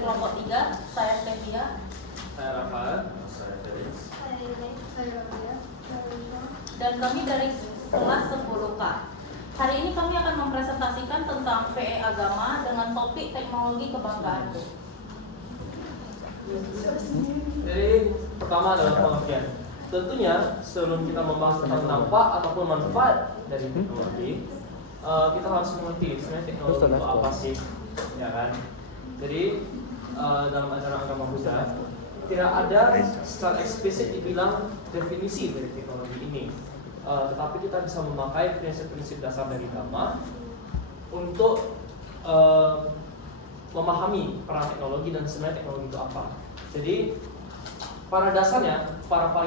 dari kelompok 3, saya Stevia. Saya Rafael. Saya Felix. Saya Rabia. Dan kami dari kelas 10K. Hari ini kami akan mempresentasikan tentang VE Agama dengan topik teknologi kebanggaanku. Jadi pertama adalah pengertian. Tentunya sebelum kita membahas tentang dampak ataupun manfaat dari teknologi, kita harus mengerti sebenarnya teknologi itu apa sih, ya kan? Jadi dalam ajaran agama Buddha tidak ada secara eksplisit dibilang definisi dari teknologi ini, tetapi kita bisa memakai prinsip-prinsip dasar dari agama untuk memahami peran teknologi dan sebenarnya teknologi itu apa. Jadi paling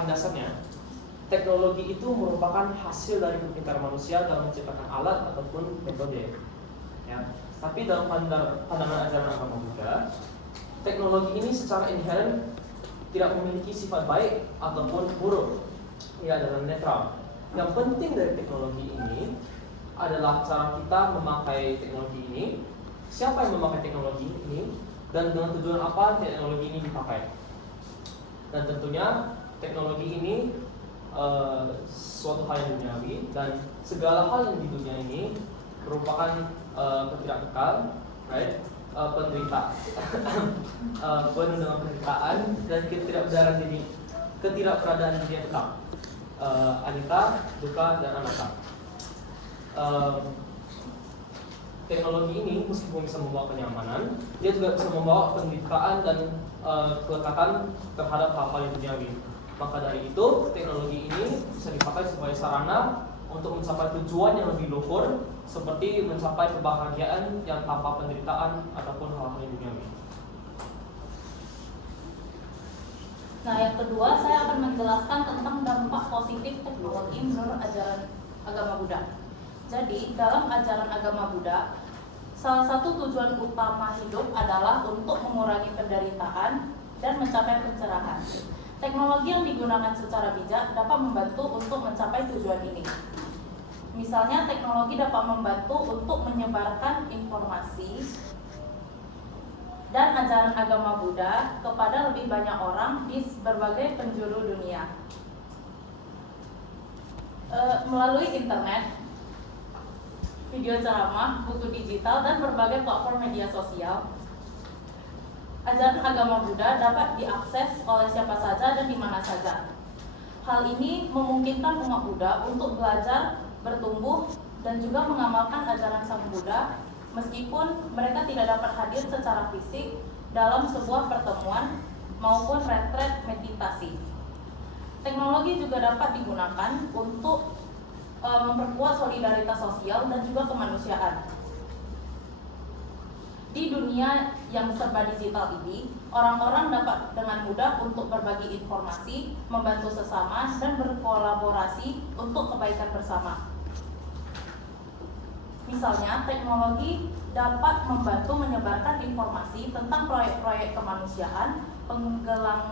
dasarnya teknologi itu merupakan hasil dari kepintaran manusia dalam menciptakan alat ataupun metode. Ya. Tapi dalam pandangan ajaran agama Buddha, teknologi ini secara inherent tidak memiliki sifat baik ataupun buruk. Ia adalah netral. Yang penting dari teknologi ini adalah cara kita memakai teknologi ini, siapa yang memakai teknologi ini, dan dengan tujuan apa teknologi ini dipakai. Dan tentunya teknologi ini suatu hal yang duniawi, dan segala hal yang di dunia ini merupakan ketidakkekal, right? Penuh dengan penderitaan dan ketidakberadaan diri yang tetap, anita, duka, dan anatta. Teknologi ini meskipun bisa membawa kenyamanan, dia juga bisa membawa penderitaan dan kelekatan terhadap hal-hal yang duniawi. Maka dari itu, teknologi ini bisa dipakai sebagai sarana untuk mencapai tujuan yang lebih luhur, seperti mencapai kebahagiaan yang tanpa penderitaan ataupun hal-hal yang duniawi. Nah, yang kedua saya akan menjelaskan tentang dampak positif teknologi menurut ajaran agama Buddha. Jadi, dalam ajaran agama Buddha, salah satu tujuan utama hidup adalah untuk mengurangi penderitaan dan mencapai pencerahan. Teknologi yang digunakan secara bijak dapat membantu untuk mencapai tujuan ini. Misalnya, teknologi dapat membantu untuk menyebarkan informasi dan ajaran agama Buddha kepada lebih banyak orang di berbagai penjuru dunia. Melalui internet, video ceramah, buku digital, dan berbagai platform media sosial, ajaran agama Buddha dapat diakses oleh siapa saja dan di mana saja. Hal ini memungkinkan umat Buddha untuk belajar, bertumbuh, dan juga mengamalkan ajaran Sang Buddha meskipun mereka tidak dapat hadir secara fisik dalam sebuah pertemuan maupun retret meditasi. Teknologi juga dapat digunakan untuk memperkuat solidaritas sosial dan juga kemanusiaan. Di dunia yang serba digital ini, orang-orang dapat dengan mudah untuk berbagi informasi, membantu sesama, dan berkolaborasi untuk kebaikan bersama. Misalnya, teknologi dapat membantu menyebarkan informasi tentang proyek-proyek kemanusiaan, penggalangan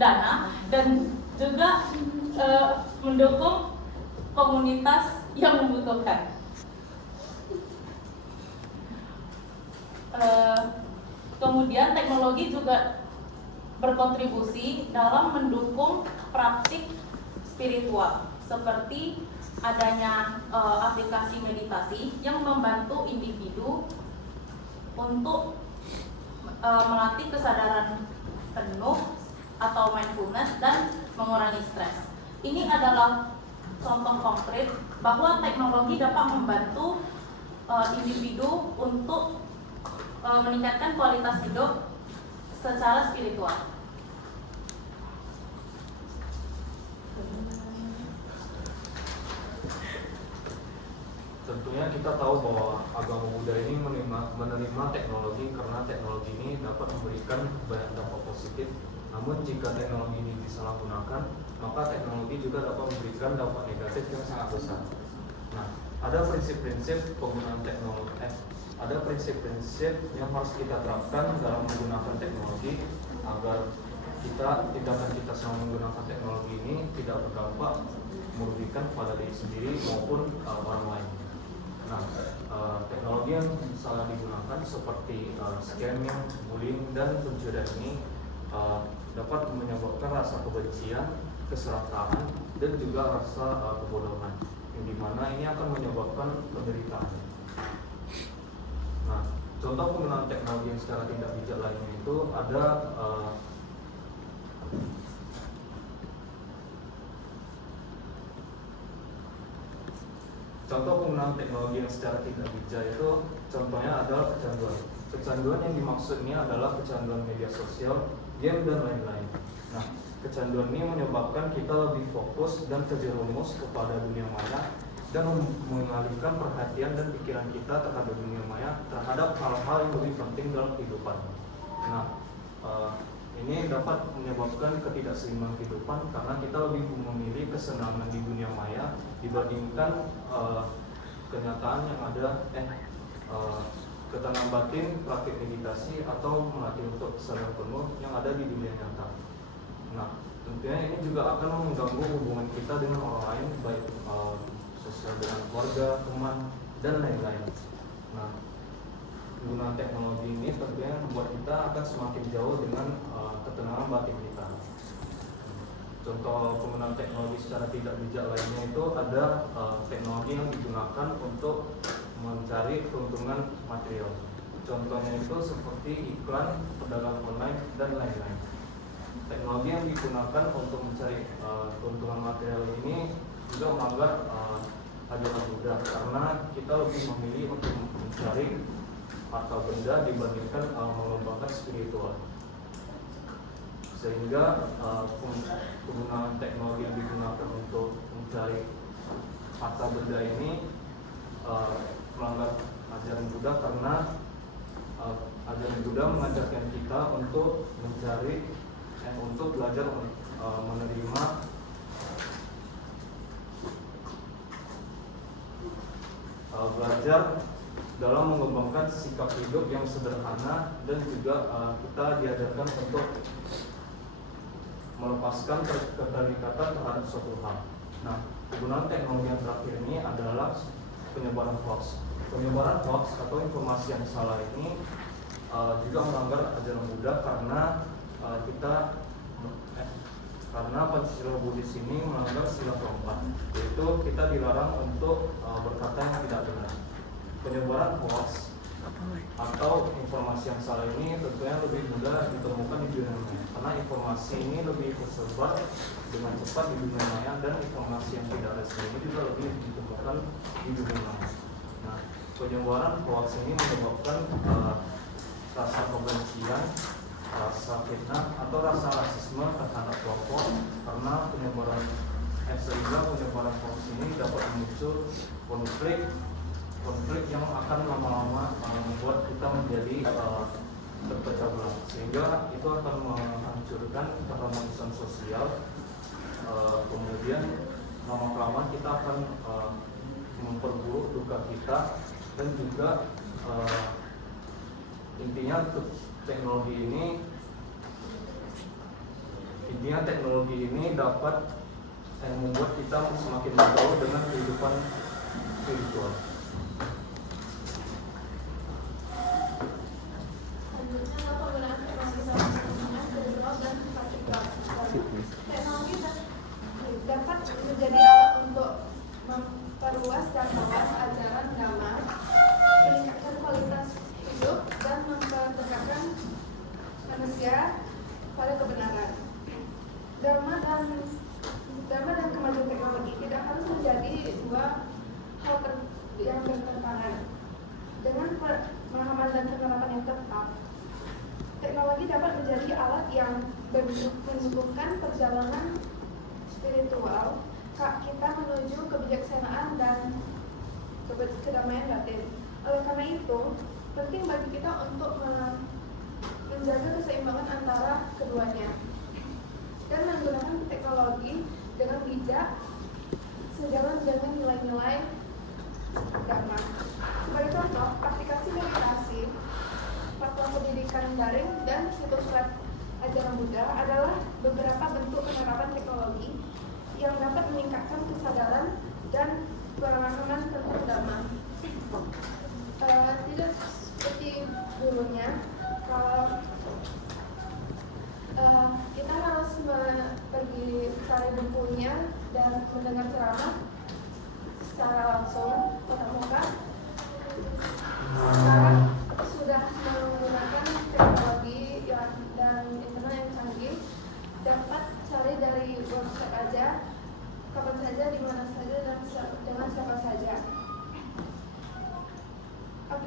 dana, dan juga mendukung komunitas yang membutuhkan. Kemudian teknologi juga berkontribusi dalam mendukung praktik spiritual, seperti adanya aplikasi meditasi yang membantu individu untuk melatih kesadaran penuh atau mindfulness dan mengurangi stres. Ini adalah contoh konkret bahwa teknologi dapat membantu individu untuk meningkatkan kualitas hidup secara spiritual. Tentunya kita tahu bahwa agama Buddha ini menerima teknologi karena teknologi ini dapat memberikan banyak dampak positif. Namun jika teknologi ini disalahgunakan, maka teknologi juga dapat memberikan dampak negatif yang sangat besar. Nah, ada prinsip-prinsip penggunaan teknologi, ada prinsip-prinsip yang harus kita terapkan dalam menggunakan teknologi agar tindakan kita selama menggunakan teknologi ini tidak berdampak merugikan pada diri sendiri maupun orang lain. Nah, teknologi teknologi yang salah digunakan seperti scamming, bullying, dan pencurian ini dapat menyebabkan rasa kebencian, keserakahan, dan juga rasa kebodohan, yang dimana ini akan menyebabkan penderitaan. Nah, contoh penggunaan teknologi yang secara tidak bijak lainnya itu ada contoh penggunaan teknologi yang secara tidak bijak itu contohnya adalah kecanduan. Kecanduan yang dimaksud ini adalah kecanduan media sosial, game, dan lain-lain. Nah, kecanduan ini menyebabkan kita lebih fokus dan terjerumus kepada dunia maya dan mengalihkan perhatian dan pikiran kita terhadap dunia maya terhadap hal-hal yang lebih penting dalam kehidupan. Nah, ini dapat menyebabkan ketidakseimbangan kehidupan karena kita lebih memilih kesenangan di dunia maya dibandingkan kenyataan yang ada ketenangan batin, praktik meditasi atau melatih untuk kesadaran penuh yang ada di dunia nyata. Nah, tentunya ini juga akan mengganggu hubungan kita dengan orang lain, baik sosial dengan keluarga, teman, dan lain-lain. Nah, penggunaan teknologi ini tentunya membuat kita akan semakin jauh dengan ketenangan batin kita. Contoh penggunaan teknologi secara tidak bijak lainnya itu ada teknologi yang digunakan untuk mencari keuntungan material. Contohnya itu seperti iklan, perdagangan online, dan lain-lain. Teknologi yang digunakan untuk mencari keuntungan material ini juga melanggar ajaran Buddha karena kita lebih memilih untuk mencari harta benda dibandingkan mengembangkan spiritual. Sehingga penggunaan teknologi yang digunakan untuk mencari harta benda ini melanggar ajaran Buddha karena ajaran Buddha mengajarkan kita untuk mencari untuk belajar menerima belajar dalam mengembangkan sikap hidup yang sederhana dan juga kita diajarkan untuk melepaskan keterikatan terhadap suatu hal. Nah, penggunaan teknologi yang terakhir ini adalah penyebaran hoax. Penyebaran hoax atau informasi yang salah ini juga melanggar ajaran Buddha karena karena Pancasila Buddhis ini melanggar sila keempat, yaitu kita dilarang untuk berkata yang tidak benar. Penyebaran hoax atau informasi yang salah ini tentunya lebih mudah ditemukan di dunia maya karena informasi ini lebih tersebar dengan cepat di dunia maya dan informasi yang tidak resmi ini juga lebih ditemukan di dunia maya. Nah, penyebaran hoax ini menyebabkan rasa kebencian, rasa fitnah atau rasa rasisme terhadap kelompok karena sehingga penyebaran hoax ini dapat memicu konflik yang akan lama-lama membuat kita menjadi terpecah belah, sehingga itu akan menghancurkan keharmonisan sosial. Kemudian lama-kelamaan kita akan memperburuk duka kita dan juga intinya teknologi ini dapat membuat kita semakin jauh dengan kehidupan spiritual. Selanjutnya penggunaan teknologi dalam penggunaan visual dan praktikal. Teknologi dapat menjadi alat untuk memperluas jangkauan ajaran Dhamma, meningkatkan kualitas hidup, dan mempertekatkan manusia pada kebenaran. Dhamma dan kemajuan teknologi tidak harus menjadi dua hal yang bertentangan. Dengan pemahaman dan penerapan yang tepat, teknologi dapat menjadi alat yang menumbuhkan perjalanan spiritual kita menuju kebijaksanaan dan kedamaian batin. Oleh karena itu, penting bagi kita untuk menjaga keseimbangan antara keduanya dan menggunakan teknologi dengan bijak sejalan dengan nilai-nilai Dhamma. Sebagai contoh, aplikasi meditasi, platform pendidikan daring, dan situs web ajaran Buddha adalah beberapa bentuk penerapan teknologi yang dapat meningkatkan kesadaran dan pemahaman tentang Dhamma.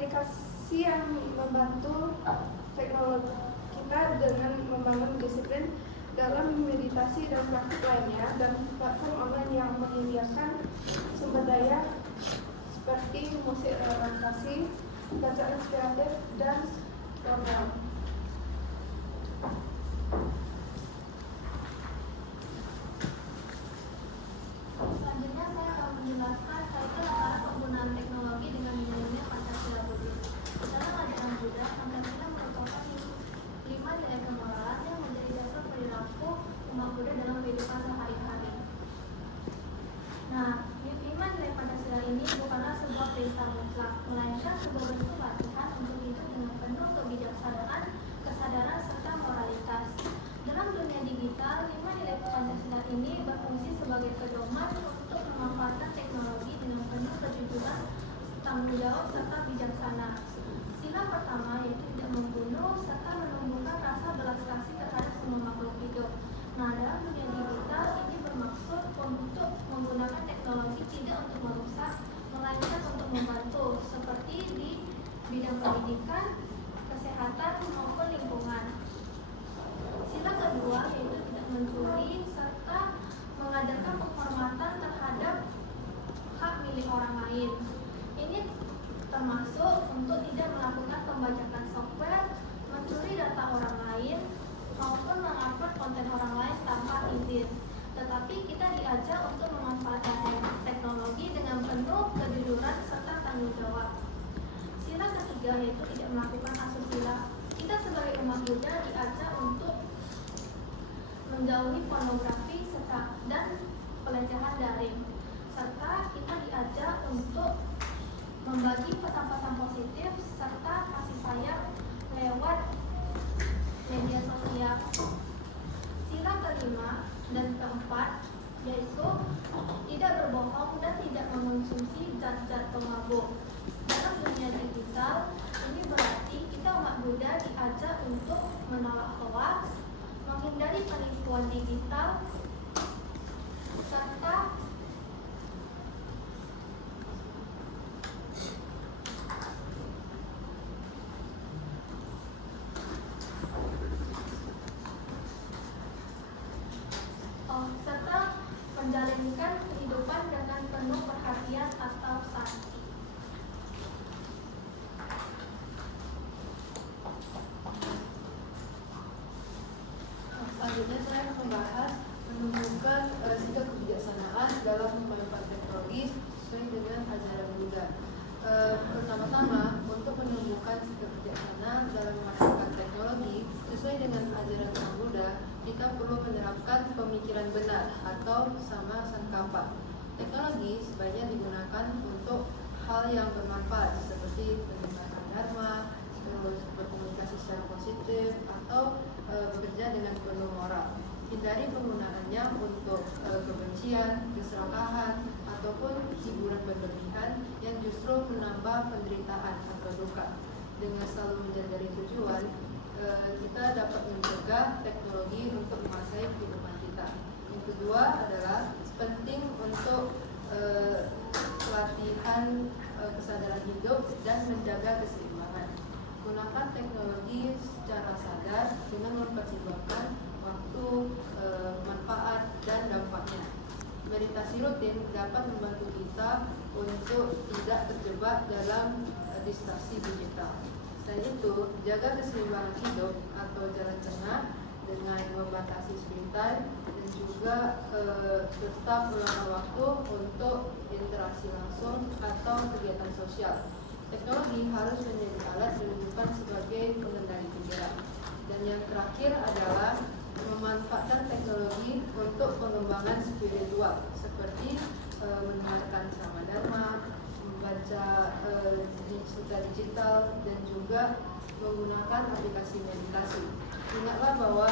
aplikasi yang membantu teknologi kita dengan membangun disiplin dalam meditasi dan praktik lainnya, dan platform online yang menyediakan sumber daya seperti musik relaksasi, bacaan inspiratif, dan program. Selanjutnya saya akan menjelaskan cycle antara penggunaan teknologi dengan nilai-nilai Pancasila Buddhis. Dalam ajaran Buddha, Pancasila merupakan 5 nilai kemoralan yang menjadi dasar perilaku umat Buddha dalam kehidupan sehari-hari. Nah, 5 nilai Pancasila ini bukanlah sebuah perintah mutlak, melainkan sebuah bentuk latihan untuk hidup dengan penuh kebijaksanaan, kesadaran, serta moralitas. Dalam dunia digital, 5 nilai Pancasila ini berfungsi sebagai pedoman untuk memanfaatkan teknologi dengan penuh kejujuran, tanggung jawab, serta bijaksana. Sila pertama yaitu tidak membunuh serta menumbuhkan rasa belas kasih terhadap semua makhluk hidup. Nah, dalam dunia digital ini bermaksud untuk menggunakan teknologi tidak untuk merusak, melainkan untuk membantu, seperti di bidang pendidikan, kesehatan, maupun lingkungan. Sila kedua yaitu tidak mencuri serta mengajarkan penghormatan terhadap hak milik orang lain. Ini termasuk untuk tidak melakukan pembajakan software, mencuri data orang lain, maupun mengupload konten orang lain tanpa izin. Tetapi kita diajak untuk memanfaatkan teknologi dengan penuh kejujuran serta tanggung jawab. Sila ketiga yaitu tidak melakukan asusila. Kita sebagai umat Buddha diajak untuk menjauhi pornografi dan pelecehan daring, serta kita diajak untuk membagi pesan-pesan positif serta kasih sayang lewat media sosial. Sila kelima dan keempat yaitu tidak berbohong dan tidak mengonsumsi zat-zat pemabuk. Dalam dunia digital, ini berarti kita umat Buddha diajak untuk menolak hoaks, menghindari penipuan digital, serta menjalankan kehidupan dengan penuh perhatian atau sakti. Selanjutnya saya akan membahas menunjukkan sikap kebijaksanaan dalam memanfaatkan teknologi sesuai dengan ajaran Buddha. Pertama-tama, untuk menunjukkan sikap bijaksana dalam memanfaatkan teknologi sesuai dengan ajaran Sang Buddha, kita perlu menerapkan pemikiran benar atau sama sankappa. Teknologi sebaiknya digunakan untuk hal yang bermanfaat seperti penyebaran dharma, terus berkomunikasi secara positif, atau bekerja dengan penuh moral. Hindari penggunaannya untuk kebencian, keserakahan, ataupun hiburan berlebihan yang justru menambah penderitaan atau duka. Dengan selalu menjadi tujuan, kita dapat mencegah teknologi untuk menguasai kehidupan kita. Yang kedua adalah penting untuk pelatihan kesadaran hidup dan menjaga keseimbangan. Gunakan teknologi secara sadar dengan mempertimbangkan waktu, manfaat, dan dampaknya. Meditasi rutin dapat membantu kita untuk tidak terjebak dalam distraksi digital. Selain itu, jaga keseimbangan hidup atau jalan tengah dengan membatasi screen time dan juga tetap meluangkan waktu untuk interaksi langsung atau kegiatan sosial. Teknologi harus menjadi alat menunjukkan sebagai pengendali pikiran. Dan yang terakhir adalah memanfaatkan teknologi untuk pengembangan spiritual seperti mendengarkan ceramah dharma, membaca sutra digital, dan juga menggunakan aplikasi meditasi. Ingatlah bahwa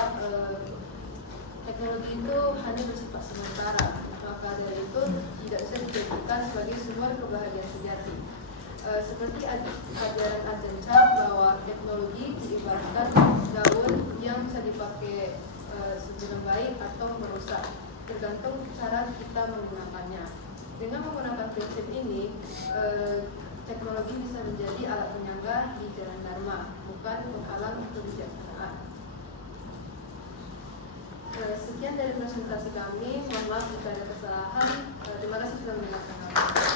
teknologi itu hanya bersifat sementara, maka dari itu tidak bisa dijadikan sebagai sumber kebahagiaan sejati. Seperti ajaran Ajahn Chah bahwa teknologi diibaratkan daun yang bisa dipakai dengan baik atau merusak, tergantung cara kita menggunakannya. Dengan menggunakan prinsip ini, teknologi bisa menjadi alat penyangga di jalan dharma, bukan penghalang kebijaksanaan. Sekian dari presentasi kami. Mohon maaf jika ada kesalahan. Terima kasih sudah mendengarkan kami.